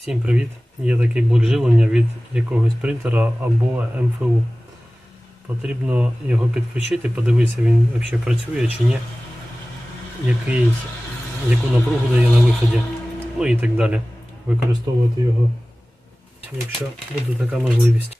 Всім привіт! Є такий блок живлення від якогось принтера або МФУ. Потрібно його підключити, подивитися, він взагалі працює чи ні, який, яку напругу дає на виході, ну і так далі. Використовувати його, якщо буде така можливість.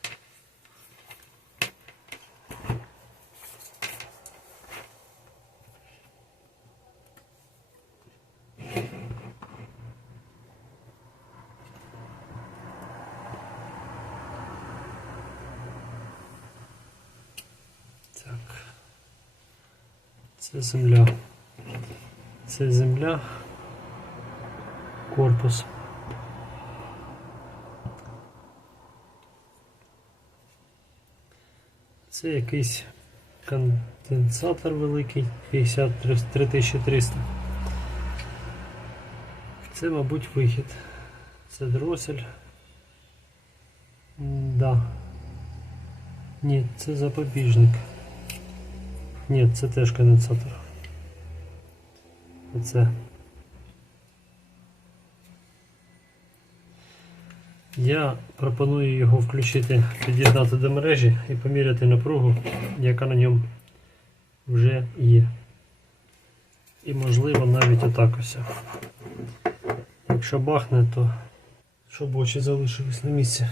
Це земля. Це земля. Корпус. Це якийсь конденсатор великий 53300. Це, мабуть, вихід. Це дросель. Да. Ні, це запобіжник. Ні, це теж конденсатор. Оце. Я пропоную його включити, під'єднати до мережі і поміряти напругу, яка на ньому вже є. І можливо навіть отак ось. Якщо бахне, то щоб очі залишились на місці.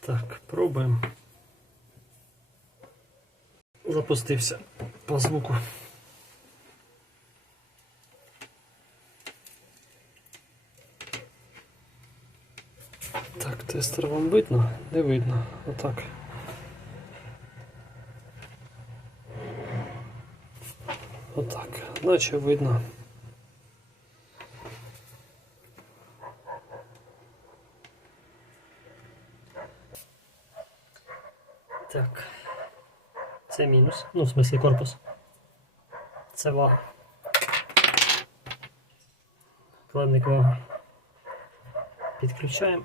Так, пробуємо. Запустився по звуку. Так, тестер вам видно? Не видно. Отак. Отак. Наче видно. Так. Це мінус. Ну, в смысле корпус. Це вага. Кладник вага. Підключаємо.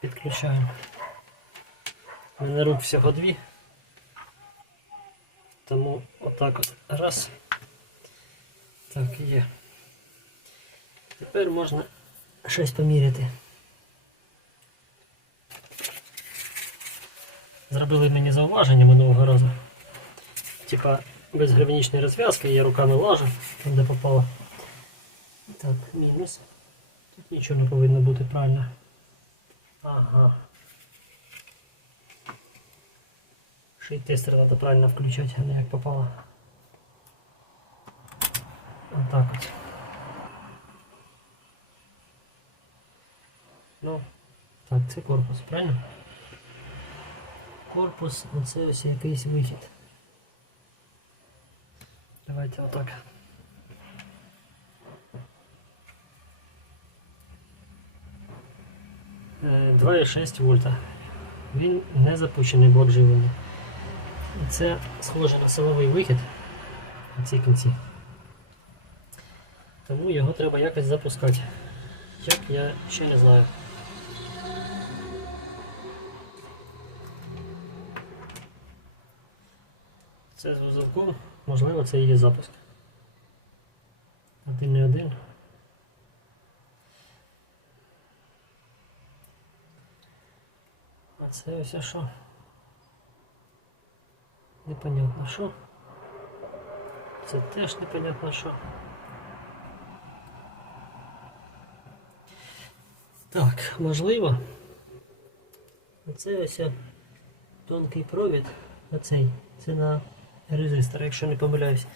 Підключаємо. У мене рук всього дві. Тому отак от. Раз. Так, є. Тепер можна щось поміряти. Зробили мені зауваження минулого разу. Типа без гравінічної розв'язки, я руками лажу, там де попало. Так, мінус. Тут нічого не повинно бути правильно. Ага. Ще й тестер треба правильно включати, а не як попало. Отак от. Ну, так, це корпус, правильно? Корпус, оце ось якийсь вихід. Давайте отак. Е, 2,6 вольта. Він не запущений блок живлення. Це схоже на силовий вихід на цій кінці. Тому його треба якось запускати. Як я ще не знаю. Це можливо, це є запуск. Один не один. А це ось що? Непонятно що. Це теж непонятно що. Так, можливо. Оце ось тонкий провід. Оцей. Це на резистор, якщо не помиляюсь.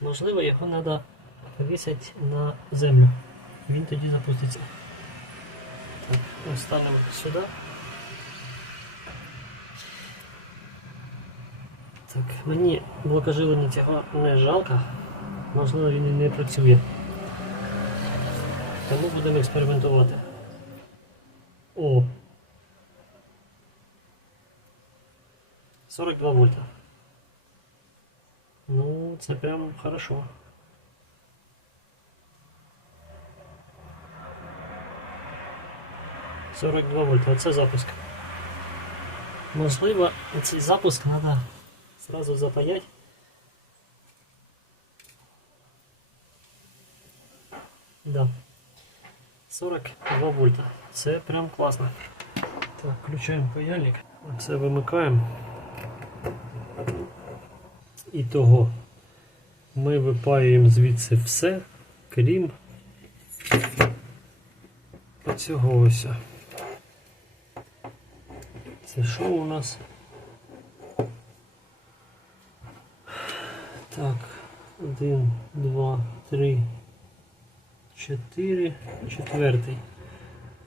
Можливо, його треба повісити на землю. Він тоді запуститься. Так, ось ставимо сюди. Так, мені блокоживлення цього не жалко. Можливо, він і не працює. Тому будемо експериментувати. О! 42 вольта. Це прям хорошо. Сорок два вольта, оце запуск. Можливо, цей запуск треба сразу запаять. Да. 42 вольта. Це прям класно. Так, включаємо паяльник. Це вимикаємо. І того ми випаюємо звідси все, крім оцього ось. Це що у нас? Так, один, два, три, чотири, четвертий.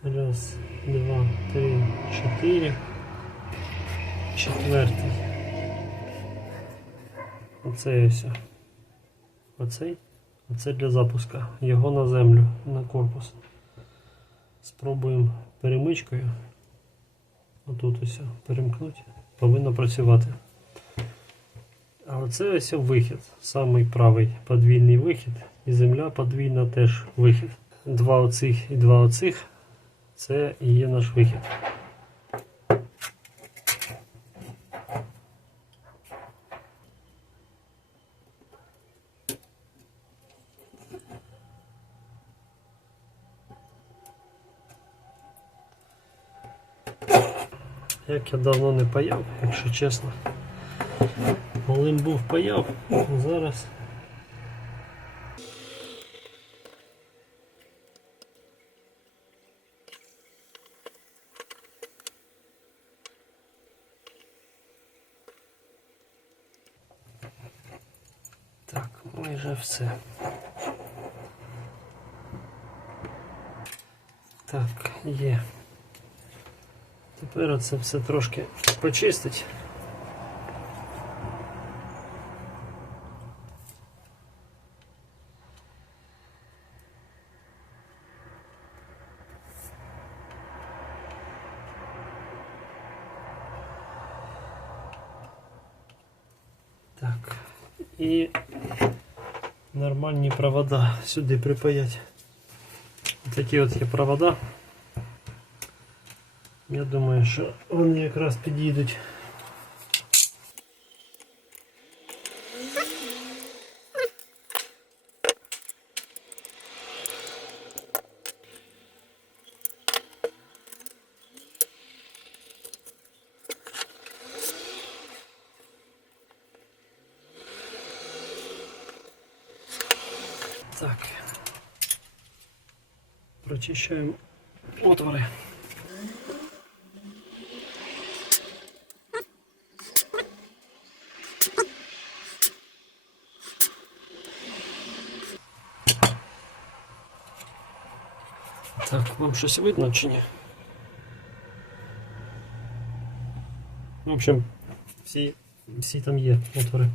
Раз, два, три, чотири. Четвертий. Оцей ось. Оцей. Оце для запуска. Його на землю, на корпус. Спробуємо перемичкою. Отут ось перемкнути. Повинно працювати. А оце ось вихід. Самий правий подвійний вихід. І земля подвійна теж вихід. Два оцих і два оцих. Це і є наш вихід. Як я давно не паяв, якщо чесно. Малим був паяв, а зараз. Так, майже все. Так, є. Тепер це все трошки почистить. Так. І нормальні провода сюди припаять. Такі от є провода. Я думаю, що вони якраз підійдуть. Так. Прочищаємо отвори. Так, вам щось видно чи ні? В общем, всі, всі там є отвори.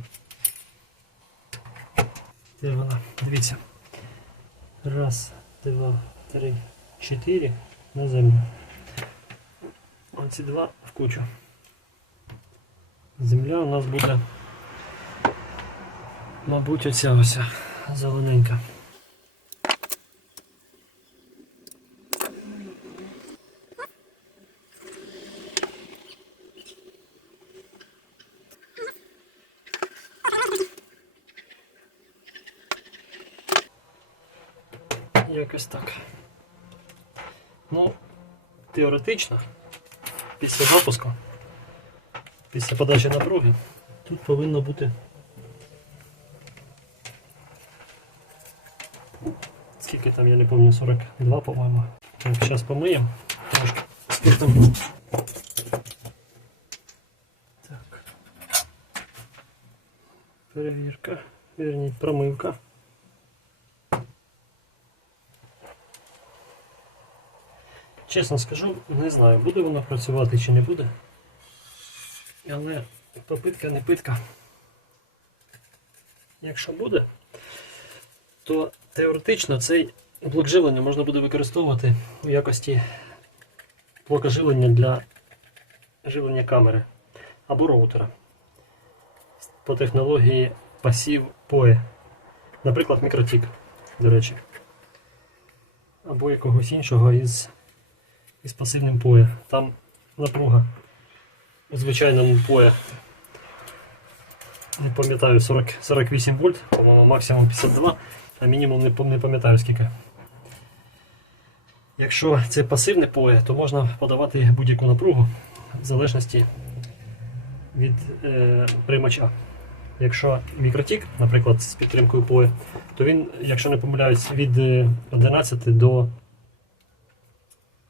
Де вона? Дивіться. Раз, два, три, чотири на землю. Оці два в кучу. Земля у нас буде, мабуть, оця ось зелененька. Якось так. Ну, теоретично, після запуску, після подачі напруги, тут повинно бути. Скільки там, я не пам'ятаю, 42, по-моєму. Так, зараз помиємо. Трошки спиртом. Так. Перевірка. Верніть, промивка. Чесно скажу, не знаю, буде воно працювати чи не буде. Але попитка не питка. Якщо буде, то теоретично цей блок живлення можна буде використовувати в якості блока живлення для живлення камери або роутера по технології Passive PoE. Наприклад, мікротік, до речі. Або якогось іншого із із пасивним PoE. Там напруга у звичайному PoE. Не пам'ятаю 40, 48 вольт, по-моєму, максимум 52, а мінімум не, не пам'ятаю скільки. Якщо це пасивне поле, то можна подавати будь-яку напругу в залежності від е, приймача. Якщо мікротік, наприклад, з підтримкою поля, то він, якщо не помиляюсь, від е, 11 до,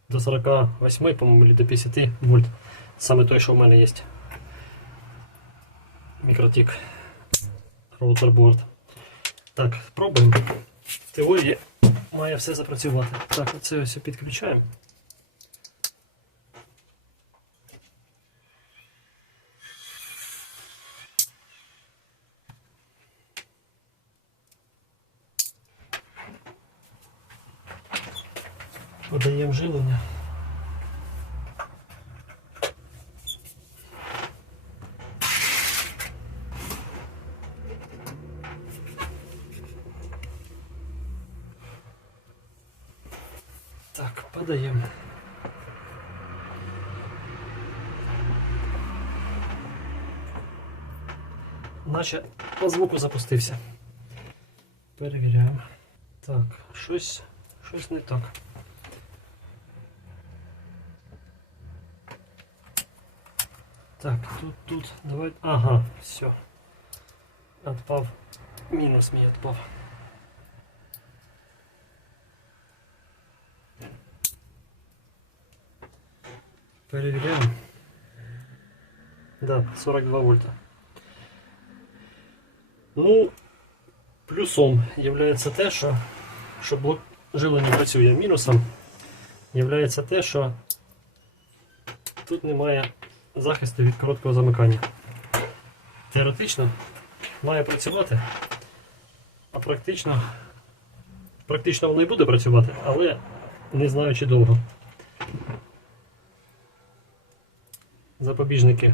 до 48, по-моєму, до 50 вольт. Саме той, що в мене є. Мікротік. Роутерборд. Так, пробуємо. В теорії має все запрацювати. Так, оце ось підключаємо. Подаємо живлення. Так, подаємо. Наче по звуку запустився. Перевіряємо. Так, щось, щось не так. Так, тут, тут, давай. Ага, все. Отпав. Мінус мій отпав. Перевіряємо. Да, 42 вольта. Ну, плюсом є те, що, що блок живлення працює. Мінусом є те, що тут немає захисту від короткого замикання. Теоретично має працювати, а практично, практично воно і буде працювати, але не знаю чи довго. Запобіжники.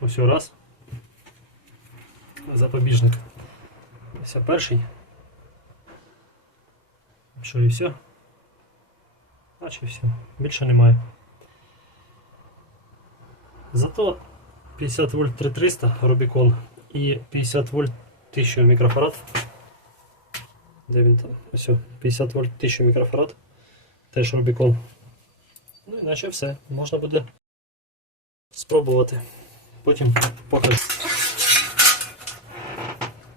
Ось раз. Запобіжник. Ось перший. Що і все? Наче все. Більше немає. Зато 50 вольт 3300 Rubicon і 50 вольт 1000 мікрофарад. Де він там? Ось, 50 вольт 1000 мікрофарад. Теж Rubicon. Ну і наче все. Можна буде спробувати. Потім покажу.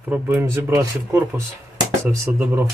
Пробуємо зібрати в корпус. Це все добро.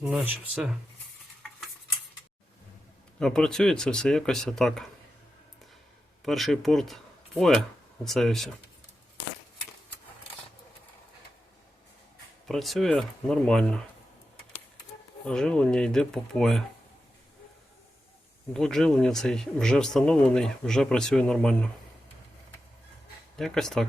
Наче все. А працює це все якось отак. Перший порт. Ой, оце ось. Працює нормально. Оживлення йде по пое. Блок живлення цей вже встановлений, вже працює нормально. Якось так.